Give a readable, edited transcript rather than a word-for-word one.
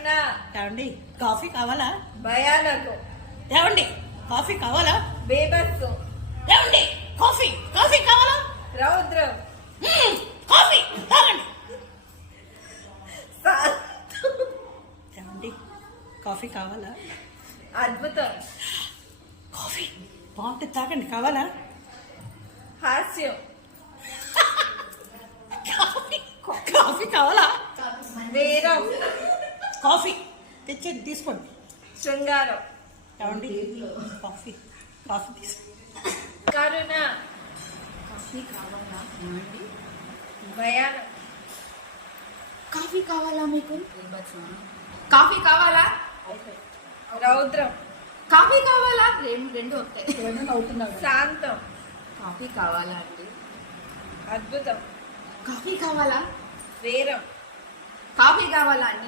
కరుణ. ఏమండి కాఫీ కావాలా? భయానకు. ఏమండి కాఫీ కావాలా? బేబస్సు. ఏమండి కాఫీ కాఫీ కావాలా? రౌద్రం. కాఫీ తాగండి. శాంతం. ఏమండి కాఫీ కావాలా? అద్భుతం. కాఫీ బాగుంటుంది తాగండి. కావాలా? హాస్యం. కాఫీ కాఫీ కావాలా? వీరం. కాఫీ తెచ్చండి తీసుకోండి. శృంగారం. ఏమండి కాఫీ కాఫీ తీసుకోండి. కరుణ. కాఫీ కావాలా? ఏమండి భయానక్. కాఫీ కావాలా మీకు? కాఫీ కావాలా? రౌద్రం. కాఫీ కావాలా? రెండు వస్తాయి. శాంతం. కాఫీ కావాలా అండి? అద్భుతం. కాఫీ కావాలా? వీరం. కాఫీ కావాలా అండి?